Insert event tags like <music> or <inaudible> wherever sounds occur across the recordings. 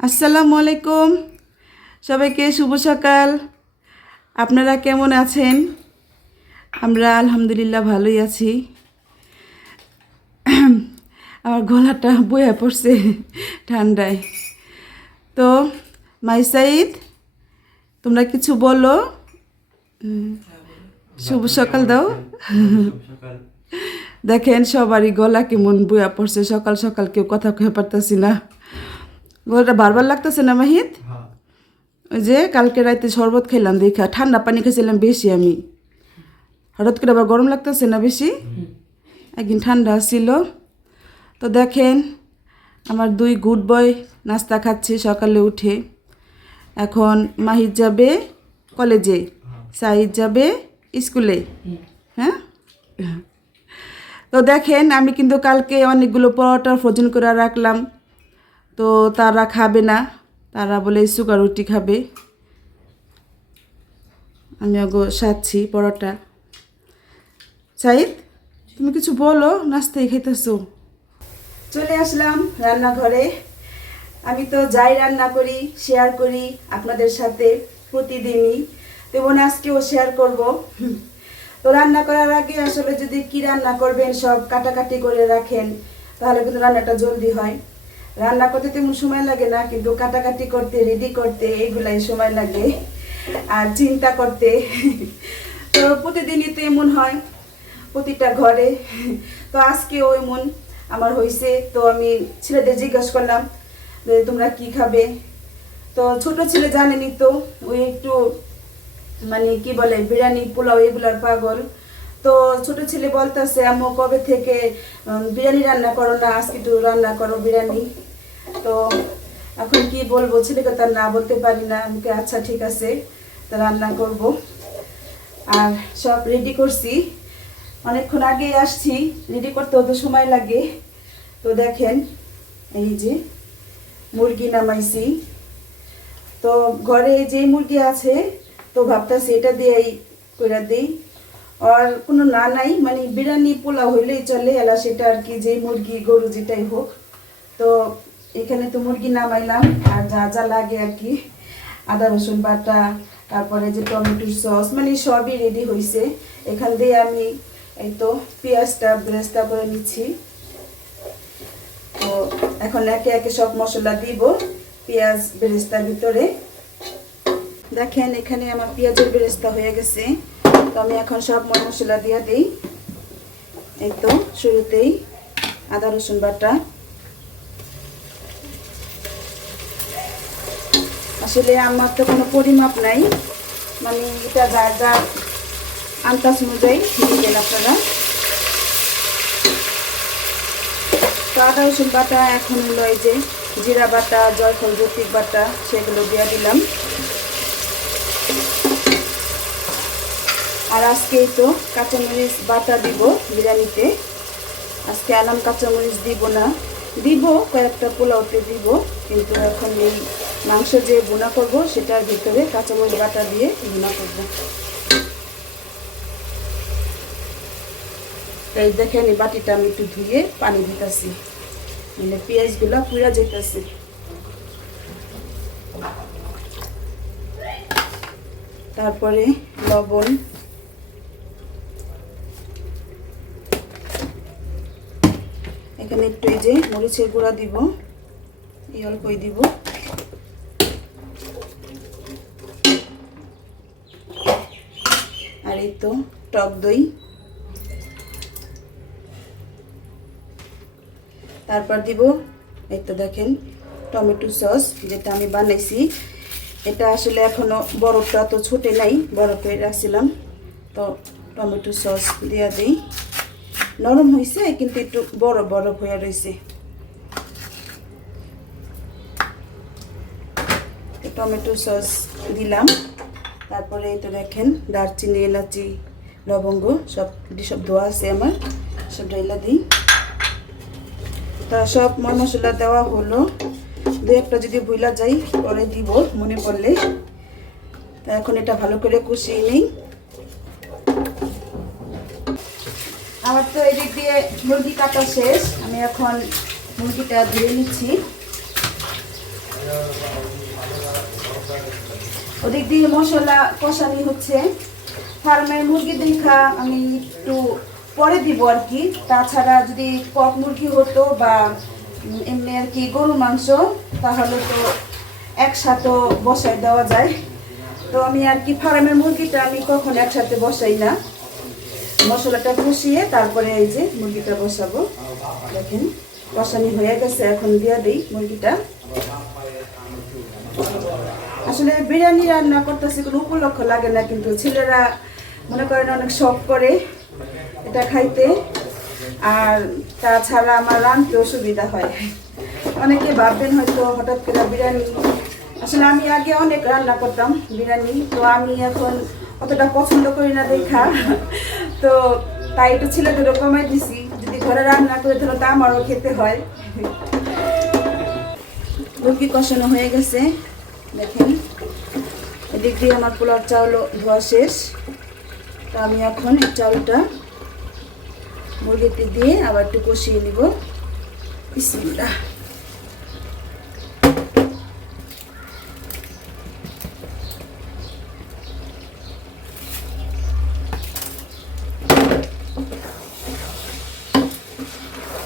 আসসালামু আলাইকুম। সবাইকে শুভ সকাল। আপনারা কেমন আছেন? আমরা আলহামদুলিল্লাহ ভালোই আছি। আমার গলাটা বয়ে পড়ছে ঠান্ডায়। তো, মাই সাইদ, তোমরা কিছু বলো? শুভ সকাল দাও। দেখেন সবারই গলা কেমন বয়া পড়ছে। সকাল সকাল কেউ কথা কয়ে পারতেছি না। গলাটা বারবার লাগতেছে না মাহিত? ওই যে কালকে রাতে শরবত খেলাম দেখা ঠান্ডা পানি খেয়েছিলাম বেশি আমি। হঠাৎ করে আবার গরম লাগতেছে না বেশি? একদিন ঠান্ডা ছিল। তো দেখেন আমার দুই গুড বয় নাস্তা খাচ্ছে সকালে উঠে। এখন মাহিদ যাবে কলেজে সাহিদ যাবে স্কুলে। হ্যাঁ? তো দেখেন আমি কিন্তু কালকে অনেকগুলো পরোটা ফ্রোজেন করে রাখলাম। তো তারা খাবে না। তারা বলে, সুগার রুটি খাবে। আমি আগো সাচ্ছি পরোটা। সাইদ, তুমি কিছু বলো, নাস্তাই খাইতেছো। চলে আসলাম রান্নাঘরে। আমি তো যাই রান্না করি, শেয়ার করি আপনাদের সাথে প্রতিদিনই। তেমন আজকেও শেয়ার করব। তো রান্না করার আগে আসলে যদি কি রান্না করবেন, সব কাটাকাটি করে রাখেন, তাহলে কিন্তু রান্নাটা জলদি হয়। রান্না করতে তেমন সময় লাগে না, কিন্তু কাটাকাটি করতে রেডি করতে এগুলাই সময় লাগে আর চিন্তা করতে। তো প্রতিদিনই তো এমন হয়, প্রতিটা ঘরে। তো আজকেও এমন আমার হয়েছে তো আমি ছেলেদের জিজ্ঞাসা করলাম যে, তোমরা কি খাবে? তো ছোট ছেলে জানেনি তো ওই একটু মানে কি বলে, বিরিয়ানি, পোলাও, এগুলার পাগল। তো ছোট ছেলে বলতেছে, আম্মু, কবে থেকে বিরিয়ানি রান্না করো না? আজকে একটু রান্না করো বিরিয়ানি। তো এখন কি বলব? ছেলেকে তার না বলতে পারি না। আমি আচ্ছা ঠিক আছে, তো রান্না করব। আর সব রেডি করছি। অনেকক্ষণ আগে আসছি। রেডি করতে অত সময় লাগে। তো দেখেন, এই যে মুরগি নামাইছি। তো ঘরে যে মুরগি আছে, তো ভাবতেছি এটা দিয়েই কইরা দিই। আর কোনো না নাই মানে বিরিয়ানি পোলাও হইলেই চলে এলা সেটা আর কি যে মুরগি, গরু যেটাই হোক। তো এখানে তো মুরগি নামাইলাম, আর যা যা লাগে আর কি। আদা, রসুন বাটা, তারপরে যে টমেটোর সস মানে সবই রেডি হয়েছে এখান দিয়ে আমি এই তো পেঁয়াজটা, ব্রেস্তা করে নিচ্ছি। তো এখন একে একে সব মশলা দিব পেঁয়াজ বেরেস্তার ভিতরে। দেখেন, এখানে আমার পেঁয়াজের বেরেস্তা হয়ে গেছে। তো আমি এখন সব মশলা দিয়ে দিই। এই তো, শুরুতেই আদা, রসুন বাটা। আসলে আমার তো কোনো পরিমাপ নাই। মানে এটা যা যা আন্দাজ অনুযায়ী দিবেন আপনারা। তো আদা, রসুন বাটা এখন এই যে জিরা বাটা, জয়ফল জৈতিক বাটা, সেগুলো দিয়ে দিলাম। আর আজকেই তো কাঁচামরিচ বাটা দিব বিরিয়ানিতে। আজকে আলাম কাঁচামরিচ দিব না। দিব, কয়েকটা পোলাওতে দিব, কিন্তু এখন এই মাংস যে বোনা করব, সেটার ভিতরে কাঁচামরিচ বাটা দিয়ে বোনা করব। এই দেখেন বাটিটা আমি একটু ধুয়ে পানি দিতেছি। মানে পেঁয়াজগুলো পুড়া যেতেছে তারপরে লবণ। এখানে একটু এই যে মরিচের গুঁড়া দিব, এই অল্পই দিব। এই তো, টক দই। তারপর দিব, এই তো দেখেন, টমেটো সস যেটা আমি বানাইছি। এটা আসলে এখনও বরফটা তো ছুটে নাই, বরফে রাখছিলাম। তো টমেটো সস দিয়া দিই। নরম হয়েছে কিন্তু একটু বরফ বরফ হয়ে রয়েছে টমেটো সস দিলাম। তারপরে তো দেখেন, দারচিনি, এলাচি, লবঙ্গ, সব সব ধোয়া আছে আমার। সব ডাইলা দিই। তা সব মশলা দেওয়া হলো। দু একটা যদি ভুলা যাই, পরে দিব, মনে পড়লে। তা এখন এটা ভালো করে কষিয়ে নিই। আমার তো এদিক দিয়ে মুরগি কাটা শেষ। আমি এখন মুরগিটা ধুয়ে নিচ্ছি। ওদিক দিয়ে মশলা কষানি হচ্ছে। ফার্মের মুরগি দেখা আমি একটু পরে দিব আর কি। তাছাড়া যদি কক মুরগি হতো বা এমনি আর কি গরু মাংস, তাহলে তো একসাথে বসাই দেওয়া যায়। তো আমি আর কি ফার্মের মুরগিটা আমি কখন একসাথে বসাই না। মশলাটা কষিয়ে তারপরে এই যে মুরগিটা বসাবো। দেখেন, কষানি হয়ে গেছে, এখন দিয়ে দিই মুরগিটা। আসলে বিরিয়ানি রান্না করতেছি কোনো উপলক্ষ লাগে না, কিন্তু ছেলেরা মনে করেন অনেক শখ করে এটা খাইতে। আর তাছাড়া আমার রাঁধতেও সুবিধা হয়। অনেকে ভাববেন হয়তো হঠাৎ করে বিরিয়ানি, আসলে আমি আগে অনেক রান্না করতাম বিরিয়ানি, তো আমি এখন অতটা পছন্দ করি না দেখা। তো তাই একটু ছেলেদের কমাই দিছি, যদি ঘরে রান্না করে ধরো তো আমারও খেতে হয়। মুরগি কষানো হয়ে গেছে। দেখেন। এদিক দিয়ে আমার পোলার চাউল ধোয়া শেষ। তো আমি এখন এই চাউলটা মুরগিতে দিয়ে আবার একটু কষিয়ে নিব। বিসমিল্লাহ।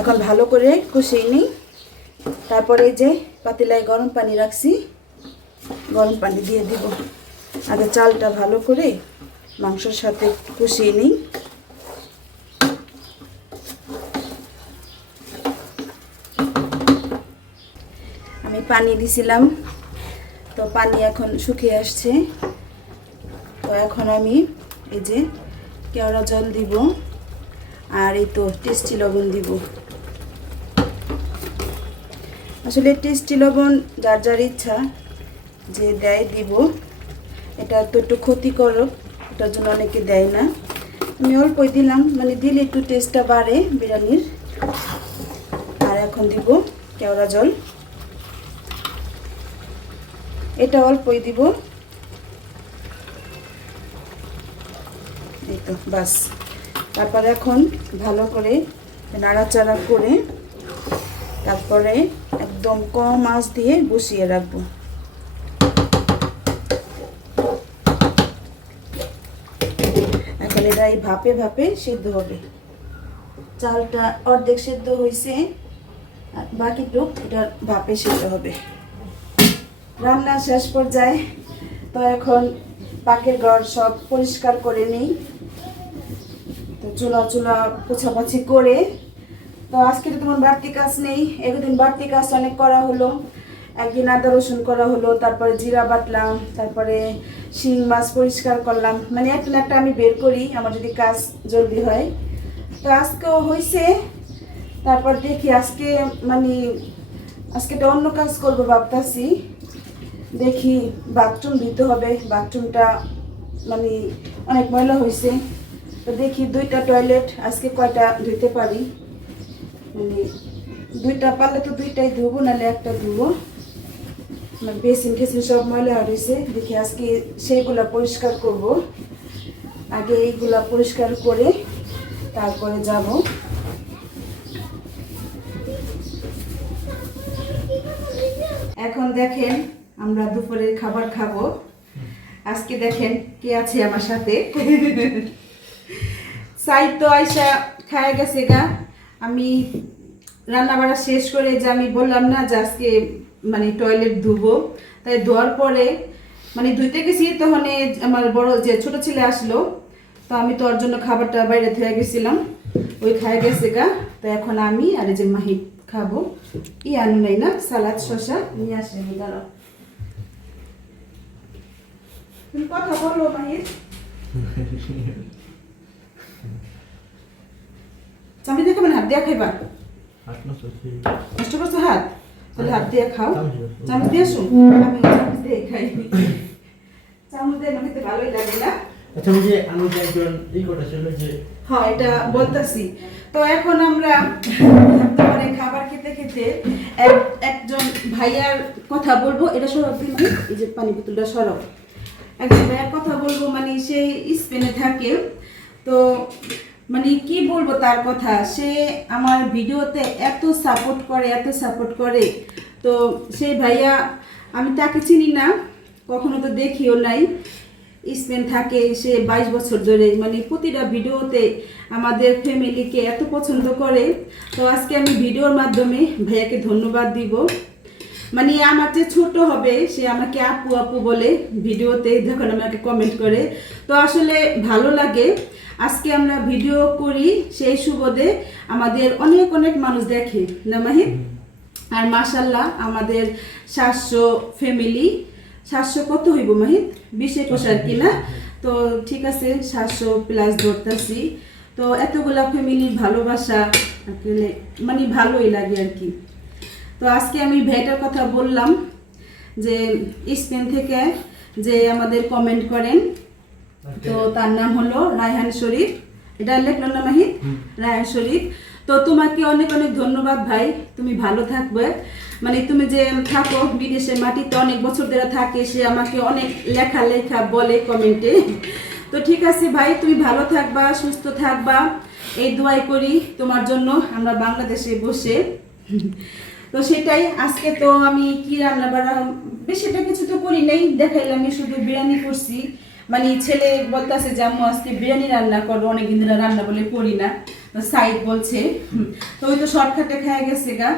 এখন ভালো করে কষিয়ে নিই। তারপরে যে পাতিলায় গরম পানি রাখছি। গরম পানি দিয়ে দিব। আগে চালটা ভালো করে মাংসর সাথে কষিয়ে নিই। আমি পানি দিছিলাম, তো পানি এখন শুকিয়ে আসছে। তো এখন আমি এই যে কেওড়া জল দিব আর এই তো টেস্টি লবণ দিব। আসলে টেস্টি লবণ যার যার ইচ্ছা যে দেয় দিব, এটা তো একটু ক্ষতিকারক এটার জন্য অনেকে দেয় না। আমি অল্পই দিলাম মানে দিলে একটু টেস্টটা বাড়ে বিরিয়ানির। আর এখন দিব কেওড়া জল। এটা অল্পই দিব। এই তো, বাস। তারপরে এখন ভালো করে নাড়াচাড়া করে তারপরে একদম কম আঁচ দিয়ে বসিয়ে রাখব এখন এটা এই ভাপে ভাপে সিদ্ধ হবে। চালটা অর্ধেক সিদ্ধ হয়েছে বাকিটুক এটা ভাপে সিদ্ধ হবে। রান্না শেষ পর্যায়ে তো এখন পাকের ঘর সব পরিষ্কার করে নিই। তো চুলা চুলা পোছাপাছি করে। তো আজকে তো তোমার বাড়তি কাজ নেই একদিন বাড়তি কাজ অনেক করা হলো। একদিন আদা রসুন করা হলো, তারপরে জিরা বাটলাম, তারপরে শিং মাছ পরিষ্কার করলাম। মানে একটা না একটা আমি বের করি, আমার যদি কাজ জলদি হয়। তো আজকেও হয়েছে তারপর দেখি আজকে মানে আজকে একটা অন্য কাজ করব ভাবতাছি। দেখি বাথরুম দিতে হবে বাথরুমটা মানে অনেক ময়লা হয়েছে তো দেখি দুইটা টয়লেট আজকে কয়টা ধুইতে পারি? মানে দুইটা পারলে তো দুইটাই ধুবো, নাহলে একটা ধুবো। বেসিন টেসিন সব ময়লা হয়েছে দেখি আজকে সেইগুলা পরিষ্কার করব। আগে এইগুলা পরিষ্কার করে তারপরে যাব। এখন দেখেন আমরা দুপুরের খাবার খাব। আজকে দেখেন কে আছে আমার সাথে। তো আয়সা খায় গেছে গা। আমি রান্না বাড়া শেষ করে যে আমি বললাম না যে আজকে মানে টয়লেট ধুবো। তাই ধোয়ার পরে মানে ধুইতে গেছি তখন আমার বড় যে ছোট ছেলে আসলো তো আমি তো ওর জন্য খাবারটা বাইরে ধুয়ে গেছিলাম। ওই খায় গেছে গা। তো এখন আমি আর এই যে মাহি খাব। ই আনু নাই না সালাদ শসা নিয়ে আসে আমি দাঁড়াও। তুমি কথা বলো মাহির <laughs> চামি দেখে মানে হাত? দিয়া খাইবা? নষ্ট করছ হাত? তাহলে হাত দিয়ে খাও। চামচ দিয়ে শুন। আমি চামচ দিয়ে খাই। চামচ দিয়ে মানে তো ভালোই লাগে না। আচ্ছা যে আমি যে একজন ই করেছিল যে হ্যাঁ এটা বলতেছি। তো এখন আমরা মানে খাবার খেতে খেতে এক- একজন ভাইয়ার কথা বলব। এটা সরব দিন এই যে পানি বোতলটা সরব। একজন ভাইয়ার কথা বলব মানে সে স্পেনে থাকে। তো মানে কি বলব তার কথা? সে আমার ভিডিওতে এত সাপোর্ট করে, এত সাপোর্ট করে। তো সেই ভাইয়া, আমি তাকে চিনি না, কখনো তো দেখিও নাই। স্পেন থাকে, সে বাইশ বছর ধরে মানে প্রতিটা ভিডিওতে আমাদের ফ্যামিলিকে এত পছন্দ করে। তো আজকে আমি ভিডিওর মাধ্যমে ভাইয়াকে ধন্যবাদ দিব। মানে আমার যে ছোট হবে সে আমাকে আপু আপু বলে ভিডিওতে যখন আমাকে কমেন্ট করে। তো আসলে ভালো লাগে। আজকে আমরা ভিডিও করি সেই সুবাদে আমাদের অনেক অনেক মানুষ দেখে না মাহিদ আর মাশাল্লাহ আমাদের সাতশো ফ্যামিলি সাতশো কত হইব মাহিদ বিশ একুশ আর কি না তো ঠিক আছে সাতশো প্লাস ধরতেছি। তো এতগুলা ফ্যামিলির ভালোবাসা মানে ভালোই লাগে আর কি। তো আজকে আমি ভেটার কথা বললাম যে স্পেন থেকে যে আমাদের কমেন্ট করেন। তো তার নাম হলো রায়হান শরীফ। এটা লেখলো না মাহিদ রায়হান শরীফ। তো তোমাকে অনেক অনেক ধন্যবাদ ভাই তুমি ভালো থাকবে। মানে তুমি যে থাকো বিদেশে মাটিতে অনেক বছর ধরে থাকে সে আমাকে অনেক লেখা লেখা বলে কমেন্টে তো ঠিক আছে ভাই তুমি ভালো থাকবা সুস্থ থাকবা। এই দোয়াই করি তোমার জন্য আমরা বাংলাদেশে বসে। তো সেটাই, আজকে তো আমি কি রান্না বাড়া বেশিটা কিছু তো করি নাই, দেখাইলাম আমি শুধু বিরিয়ানি করছি। মানে ছেলে বলতেছে যে, আম্মু, আজকে বিরিয়ানি রান্না করো, অনেকদিন ধরে রান্না বলে করি না। তো সাইড বলছে তো ওই তো শর্টকাটে খাওয়া গেছে গা,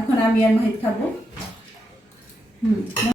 এখন আমি আর মাহিত খাব। হুম।